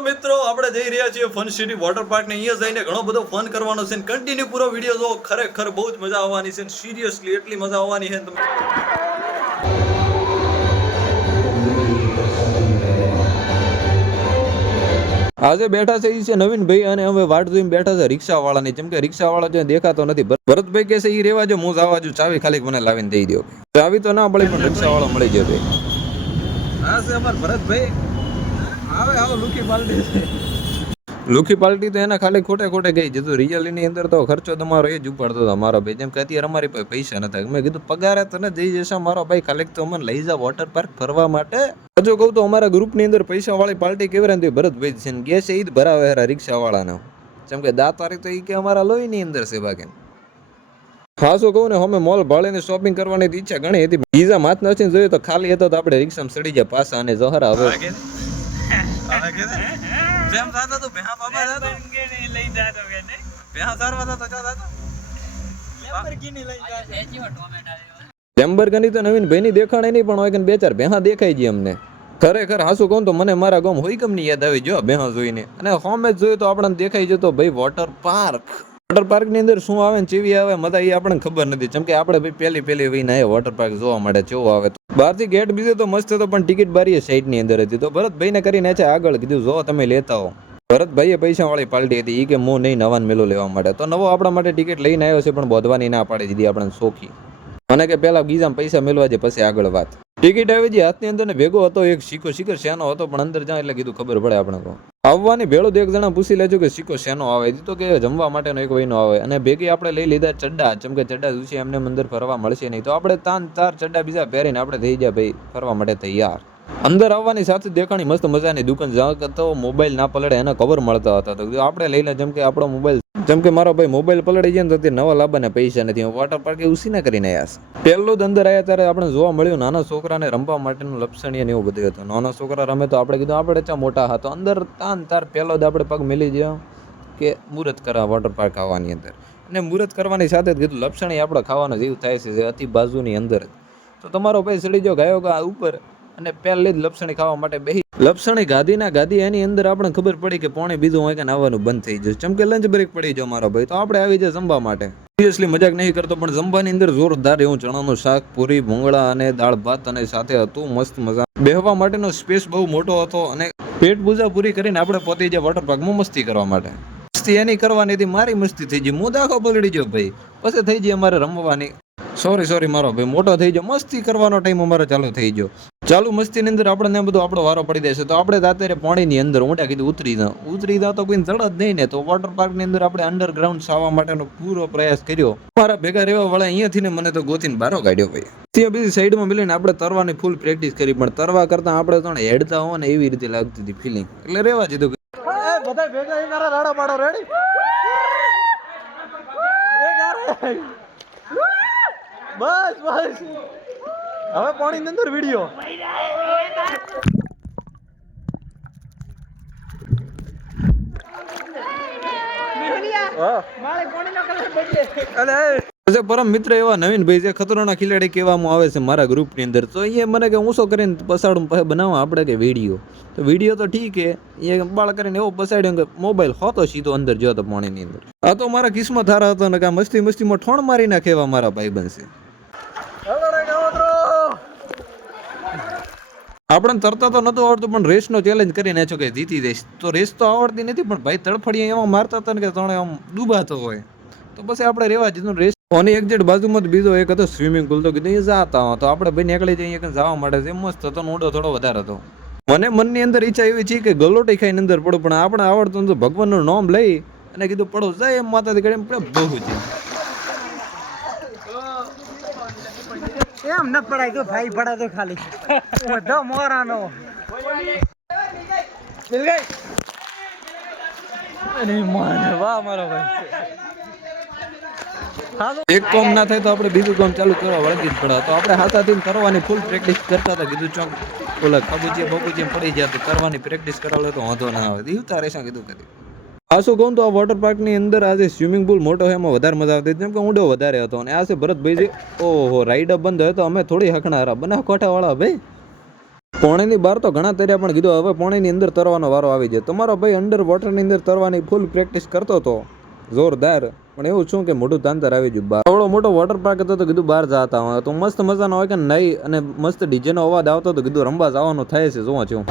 મિત્રો, આપણે જઈ રહ્યા છીએ ફન સિટી વોટર પાર્ક ને. અહીંયા જઈને ઘણો બધો ફન કરવાનો છે કન્ટિન્યુ પૂરો વીડિયો જો ખરેખર બહુ જ મજા આવવાની છે સિરિયસલી એટલી મજા આવવાની છે તમે આજે બેઠા છે એ છે નવીનભાઈ અને હવે વાટ જોઈને બેઠા છે રિક્ષા વાળાની જેમ કે રિક્ષા વાળા જો દેખાતો નથી. ભરતભાઈ કે છે એ રેવા જો હું જવા જો ચાવી ખાલી મને લાવીને દઈ દો ચાવી તો ના મળી પણ રિક્ષા વાળો મળી ભાઈ હા છે અમાર ભરતભાઈ આવે આવો લુકી પાલટી છે. લુખી પાલટી તો એના ખાલી ખોટે ખોટે ગઈ જતું રિયલની અંદર તો ખર્ચો તમારો એ જ ઉપાડતો હતો મારો ભાઈ. જેમ કે અત્યારે અમારી પાસે પૈસા નતા. મેં કીધું પગારે તને જઈ જશે મારો ભાઈ. ખાલી તો અમને લઈ જા વોટર પાર્ક ફરવા માટે. હજુ કહું તો અમારા ગ્રુપની અંદર પૈસાવાળી પાર્ટી કેવી રીતે ભરતભાઈ છે? ને ગેસ એ જ ભરાવે હેરા રિક્ષાવાળાને. જેમ કે દાતારી તો એ કે અમારા લોહીની અંદર છે બાકી હા શું કહું ને અમે મોલ ભાળીને શોપિંગ કરવાની ઈચ્છા ઘણી હતી. બીજા માથ નથી જોયું તો ખાલી હતો તો આપણે રિક્ષામાં સડી જાય પાછા અને જહરા હવે. જેમ જાતા તો ભેહા બાબા જાતો. ભેહા સારવા જાતો ચા જાતો. લેમ્બરગની તો નવીન ભાઈની દેખાણે નહીં પણ હોય કે બે ચાર ભેહા દેખાઈ ગઈ અમને. ખરેખર હાસું કહું તો મને મારા ગામ હોય કેમ નહીં યાદ આવી જો ભેહા જોઈને. અને હોમે જ જોયું તો આપણને દેખાઈ જતો ભાઈ વોટર પાર્ક વોટર પાર્કની અંદર શું આવે ને ચીવી આવે મજા એ આપણને ખબર નથી. જેમ કે આપણે ભાઈ પહેલી પહેલી વહીને આવ્યા વોટર પાર્ક જોવા માટે કેવો આવે બહારથી ગેટ બીજો તો મસ્ત હતો, પણ ટિકિટ બારી સાઈડની અંદર હતી. તો ભરતભાઈને કરીને છે આગળ કીધું, જો તમે લેતા હો ભરતભાઈએ પૈસાવાળી પાલટી હતી. એ કે હું નહીં નવાન મેલો લેવા માટે તો નવો આપણા માટે ટિકિટ લઈને આવ્યો છે, પણ બોધવાની ના પાડી દીધી આપણને સોખી મને કે પેલા બીજા પૈસા મેળવા દે, પછી આગળ વાત. ટિકિટ આવી જે હાથની અંદર ભેગો હતો, એક શીખો, શિખર શેનો હતો, પણ અંદર જાય એટલે કીધું ખબર પડે આપણે તો આવવાની ભેળો તો એક જણા પૂછી લેજો કે શીખો શેનો આવે. તો કે જમવા માટેનો એક વહીનો આવે. અને ભેગી આપણે લઈ લીધા ચડ્ડા, જેમ કે ચડ્ડા દિવસે એમને અંદર ફરવા મળશે નહીં. તો આપણે તાન તાર ચડ્ડા બીજા પહેરીને આપણે થઈ જાય ભાઈ, ફરવા માટે તૈયાર. અંદર આવવાની સાથે દેખાણી મસ્ત મજાની દુકાન, જ્યાં તો મોબાઈલ ના પલળે એના કવર મળતા હતા. તો આપણે લઈ લે, જેમ કે આપણો મોબાઈલ જેમ કે મારો ભાઈ મોબાઈલ પલળી જાય ને, તો નવા લાવવાના પૈસા નથી. વોટર પાર્ક ઉસી ના કરીને આવ્યા પહેલું જ અંદર આવ્યા ત્યારે આપણે જોવા મળ્યું, નાના છોકરાને રમવા માટેનું લપસણીય ને એવું બધું હતું. નાના છોકરા રમે તો આપણે કીધું, આપણે ચા મોટા હતા અંદર તાન તાર પહેલો જ આપણે પગ મિલી ગયો કે મુહૂર્ત કરા વોટર પાર્ક આવવાની અંદર. અને મુહૂર્ત કરવાની સાથે જ કીધું, લપસણી આપણે ખાવાનો જીવ થાય છે, જે અતિ બાજુની અંદર તો તમારો ભાઈ સડી જો ગાયો ગા ઉપર. અને પહેલી જ લપસણી ખાવા માટે બેહી લપસણી ગાદીના ગાદી, એની અંદર આપણે ખબર પડી કે પોણે બીજું હોય કે આવવાનું બંધ થઈ જશે કે લંચ બ્રેક પડી જો મારો ભાઈ, તો આપણે આવી જાય જમવા માટે. સિરિયસલી મજાક નહીં કરતો, પણ જમવાની અંદર જોરદાર એવું ચણાનું શાક, પૂરી, ભૂંગળા અને દાળ ભાત અને સાથે હતું મસ્ત મજા. બેહવા માટેનો સ્પેસ બહુ મોટો હતો અને પેટ પૂજા પૂરી કરીને આપણે પોતે જે વોટર પાર્કમાં મસ્તી કરવા માટે. મસ્તી એની કરવાની હતી, મારી મસ્તી થઈ ગઈ. હું દાખો પલડી ગયો ભાઈ. પછી થઈ ગઈ અમારે રમવાની. સોરી સોરી મારો ભાઈ, મોટો થઈ ગયો. મસ્તી કરવાનો ટાઈમ અમારે ચાલુ થઈ ગયો. ચાલુ મસ્તીની અંદર આપણે બધું આપણો વારો પડી જશે તો આપણે અત્યારે પાણીની અંદર ઊંડા કીધું, ઉતરી જાઉં. ઉતરી જા તો કોઈ ચડ નહીં ને. તો વોટર પાર્કની અંદર આપણે અંડરગ્રાઉન્ડ સાવા માટેનો પૂરો પ્રયાસ કર્યો. મારા ભેગા રહેવા વાળા અહીંયાથી ને મને તો ગોતીને બારો કાઢ્યો ભાઈ. ત્યાં બીજી સાઈડમાં મિલીને આપણે તરવાની ફૂલ પ્રેક્ટિસ કરી. પણ તરવા કરતા આપણે તો હેડતા હો ને એવી રીતે લાગતી હતી ફિલિંગ એટલે રહેવા દીધું બધા ભેગા રેડી બસ બસ. હવે પાણી અંદર વીડિયો પરમ મિત્ર એવા નવીન ભાઈ છે, ખતરોના ખિલાડી કહેવામાં આવે છે મારા ગ્રુપની અંદર. તો એ મને કે ઊંચો કરીને પસાડું બનાવવા આપણે કે વીડિયો તો વીડિયો તો ઠીક છે એ બાળ કરીને એવો પસાડ્યો કે મોબાઈલ હોતો સીધો અંદર ગયો તો પાણીની અંદર. આ તો મારા કિસ્મત હારા હતો ને કે મસ્તી મસ્તીમાં ઠોણ મારી નાખે એવા મારા ભાઈ બનશે આપણને તરતા તો નહોતું આવડતું, પણ રેસનો ચેલેન્જ કરીને છો કે જીતી જઈશ. તો રેસ તો આવડતી નથી, પણ ભાઈ તડફડીએ એવા મારતા હતા ને કે તણે આમ ડૂબાતો હોય. તો પછી આપણે રેવા દીધું રેસ. ઓની એક્ઝેક્ટ બાજુમાં બીજો એક હતો સ્વિમિંગ પુલ તો કીધું, એ તો આપણે ભાઈ નીકળી જઈએ કે જવા માટે. છે મસ્ત હતો ઊંડો થોડો વધારે હતો. મને મનની અંદર ઈચ્છા એવી છે કે ગલોટી ખાઈને અંદર પડું, પણ આપણે આવડતું તો ભગવાનનું નામ લઈ અને કીધું, પડો, જાય એમ માતાથી કરીને બહુ છે એમ ન પડાય તો ભાઈ પડાય તો ખાલી. બધો મોરાનો. મિલ ગઈ અરે માને વાહ મારો ભાઈ. એક કોમ ના થાય તો આપણે બીજું કામ ચાલુ કરવા વળગી જ પડે. તો આપણે હાથાથી કરવાની ફૂલ પ્રેક્ટિસ કરતા હતા. કીધું ચોક ઓલા ખાબુચીએ બબુજી પડી જાય તો કરવાની પ્રેક્ટિસ કરાવે તો વાંધો ના આવે. દીવતા રહેશે કીધું કદી આ શું કહું તો આ વોટર પાર્કની અંદર આજે સ્વિમિંગ પુલ મોટો છે, એમાં વધારે મજા આવતી જેમ કે ઊંડો વધારે હતો અને આ છે ભરતભાઈ ઓહો રાઈડ બંધ હતો, અમે થોડી હકણા બના કોઠા વાળા ભાઈ. પોણીની બહાર તો ઘણા તર્યા પણ કીધું, હવે પોણીની અંદર તરવાનો વારો આવી જાય તમારો ભાઈ અંડર વોટરની અંદર તરવાની ફૂલ પ્રેક્ટિસ કરતો હતો જોરદાર. પણ એવું શું કે મોટું તાંતર આવી ગયું? બહાર આવડો મોટો વોટર પાર્ક હતો તો કીધું બહાર જતા હોય. તો મસ્ત મજાનો હોય કે નહીં અને મસ્ત ડીજેનો અવાજ આવતો તો કીધું રંબા જવાનું થાય છે, જોવા છું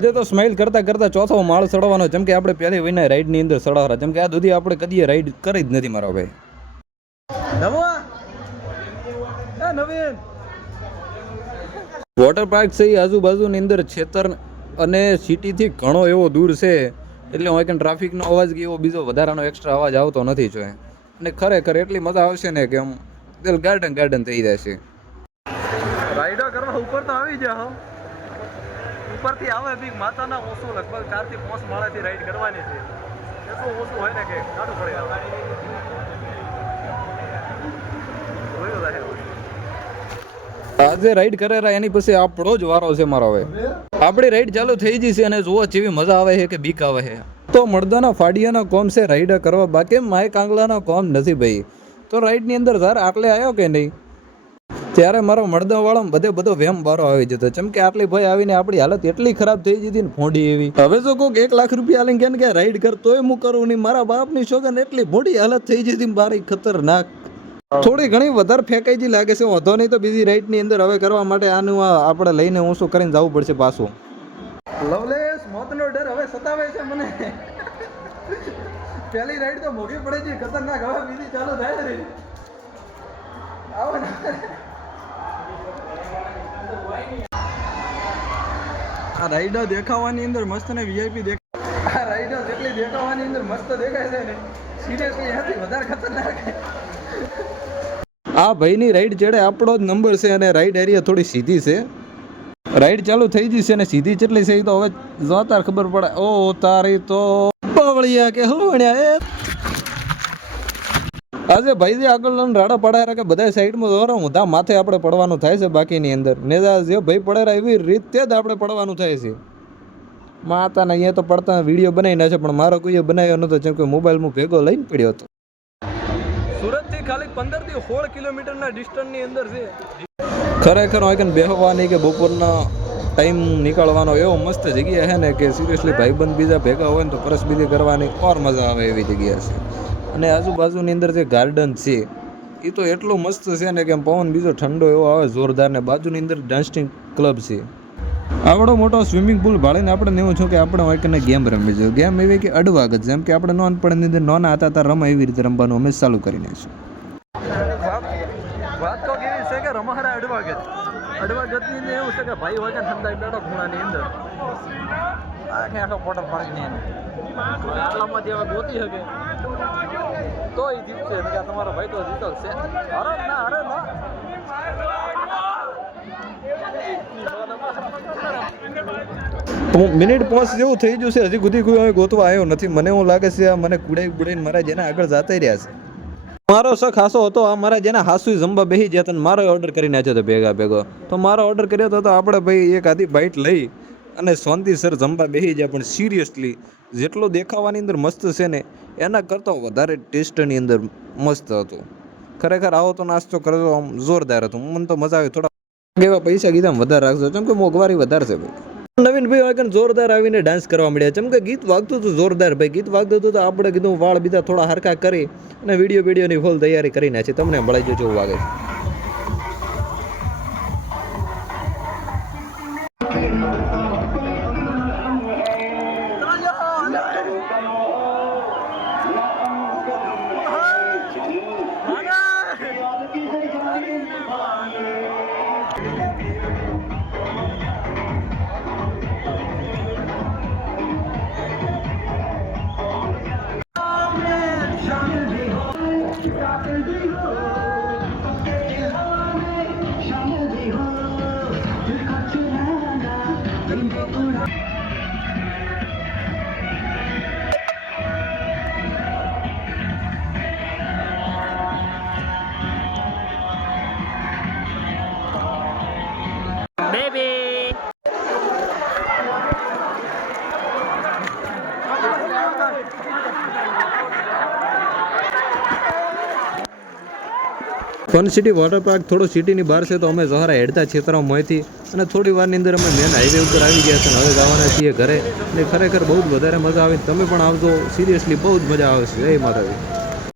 આજે તો સ્માઇલ કરતા કરતા ચોથો માળ ચડવાનો જેમ કે આપણે પહેલી વહીને રાઈડની અંદર ચડાવરા જેમ કે આ સુધી આપણે કદીએ રાઈડ કરી જ નથી મારો ભાઈ. વોટર પાર્ક છે આજુબાજુની અંદર છેતર અને સિટીથી ઘણો એવો દૂર છે. એટલે હું કે ટ્રાફિકનો અવાજ કે એવો બીજો વધારાનો એક્સ્ટ્રા અવાજ આવતો નથી જોઈએ અને ખરેખર એટલી મજા આવશે ને કે આમ ગાર્ડન ગાર્ડન થઈ જશે રાઈડો કરવા ઉપર તો આવી જા હો ઉપરથી આવે બી માતાના ઓછું લગભગ ચારથી પાંચ માળાથી રાઈડ કરવાની છે. એટલું ઓછું હોય ને કે કાઢું પડે આજે રાઈડ કરેલા, એની પછી આપણો જ વારો છે મારો હવે. આપણી રાઈડ ચાલુ થઈ જશે અને જોવા જેવી મજા આવે છે કે બીક આવે છે. તો મળદાના ફાડિયાનો કોમ છે રાઈડ કરવા. બાકી માય કાંગલાનો કોમ નથી ભાઈ. તો રાઈડની અંદર ધાર આટલે આવ્યો કે નહીં? ત્યારે મારો મળદાવાળો બધે બધો વેમ બારો આવી જતો. જેમ કે આટલી ભાઈ આવીને આપણી હાલત એટલી ખરાબ થઈ જતી ને ફોડી એવી. હવે જો કોઈક એક લાખ રૂપિયા લઈને કે ને કે રાઈડ કર, તોય હું કરું નહીં. મારા બાપની શોગન એટલી મોટી હાલત થઈ જતી મારી ખતરનાક. થોડી ઘણી વધારે ફેંકાઈ લાગે છે. વાંધો નહીં તો બીજી રાઈડની અંદર હવે કરવા માટે આનું આપણે લઈને ઊંચું કરીને જવું પડશે પાછું. લવલેસ મોતનો ડર હવે સતાવે છે મને. પહેલી રાઈડ તો મોઘી પડે છે. ખતરનાક. હવે બીજી ચાલુ થાય રે આવો આ રાઈડો દેખાવાની અંદર મસ્ત ને વીઆઈપી દેખ આ રાઈડો જેટલી દેખાવાની અંદર મસ્ત દેખાય છે ને સિરિયસલી એનાથી વધારે ખતરનાક આ ભાઈની રાઈડ ચડે આપણો જ નંબર છે અને રાઈડ એરિયા થોડી સીધી છે. રાઈડ ચાલુ થઈ જશે અને સીધી કેટલી છે તો હવે જોતા ખબર પડે. ઓ, તારી તો પવળિયા કે હલવણ્યા એ આજે ભાઈ જે આગળ લઈને રાડા પડાયા કે બધા સાઈડમાં દોરો ત્યાં માથે આપણે પડવાનું થાય છે બાકીની અંદર. નેજા જે ભાઈ પડેરા એવી રીતે જ આપણે પડવાનું થાય છે. માતાના અહીંયા તો પડતા વીડિયો બનાવી છે પણ મારો કોઈએ બનાવ્યો નતો જેમ કે મોબાઈલમાં ભેગો લઈને પડ્યો હતો. સુરતથી ખાલી પંદરથી સોળ કિલોમીટરના ડિસ્ટન્સની અંદર છે. ખરેખર હોય કે બેહવાની કે બપોરના ટાઈમ નીકળવાનો એવો મસ્ત જગ્યા છે ને કે સિરિયસલી ભાઈબંધ બીજા ભેગા હોય ને તો પરસબીલી કરવાની ઓર મજા આવે એવી જગ્યા છે. અને આજુબાજુની અંદર જે ગાર્ડન છે, એ તો એટલો મસ્ત છે ને કે પવન બીજો ઠંડો એવો આવે જોરદાર ને બાજુની અંદર ડાન્સિંગ ક્લબ છે. આવડો મોટો સ્વિમિંગ પુલ ભાળીને આપણે એવું છું કે આપણે કે ગેમ રમવી જોઈએ. ગેમ એવી કે અડવાગત જેમ કે આપણે નોનપણની અંદર નોના હતા ત્યાં રમા એવી રીતે રમવાનું અમે ચાલુ કરી નાખીશું વાત તો કેવી છે કે રમાડા અડવાગત અડવાગતની એવું અંદર. આખે આખો જેવા ગોતી શકે. તો એ જીતશે. તમારો ભાઈ તો જીતો અરે ના, હરો ના. મિનિટ પાંચ જેવું થઈ ગયું છે. હજી સુધી કોઈ ગોતવા આવ્યો નથી. મને એવું લાગે છે, આ મને કુડાઈ કુડાઈને મારા જેના આગળ જતા રહ્યા છે. મારો શખ હાસો હતો, આ મારા જેના હાસુ જમવા ગયા હતા મારો ઓર્ડર કરી નાખ્યો હતો ભેગા ભેગો. તો મારો ઓર્ડર કર્યો હતો તો આપણે ભાઈ એક આધી બાઇટ લઈ. અને શાંતિસર જમવા બેસી જાય, પણ સિરિયસલી જેટલો દેખાવાની અંદર મસ્ત છે ને, એના કરતાં વધારે ટેસ્ટની અંદર મસ્ત હતું. ખરેખર આવો તો નાસ્તો કરજો, આમ જોરદાર હતો. મને તો મજા આવી, થોડા એવા પૈસા કીધા વધારે રાખજો. કેમ કે મોંઘવારી વધારે છે ભાઈ. નવીન ભાઈ વાગન જોરદાર આવીને ડાન્સ કરવા મળ્યા જેમ કે ગીત વાગતું હતું જોરદાર ભાઈ. ગીત વાગતું હતું તો આપણે કીધું વાળ બીજા થોડા હરખા કરી અને વીડિયો વિડીયોની ફૂલ તૈયારી કરી નાખી. તમને ભળાઈ જજો જેવું વાગે ફન સિટી વોટર પાર્ક થોડો સિટીની બહાર છે તો અમે સહારા હેડતા છેતરાવ મોંથી અને થોડી વારની અંદર અમે મેન હાઈવે ઉપર આવી ગયા છે અને હવે જવાના છીએ ઘરે. અને ખરેખર બહુ જ વધારે મજા આવે તમે પણ આવજો. સિરિયસલી બહુ જ મજા આવે છે. જય માતાજી.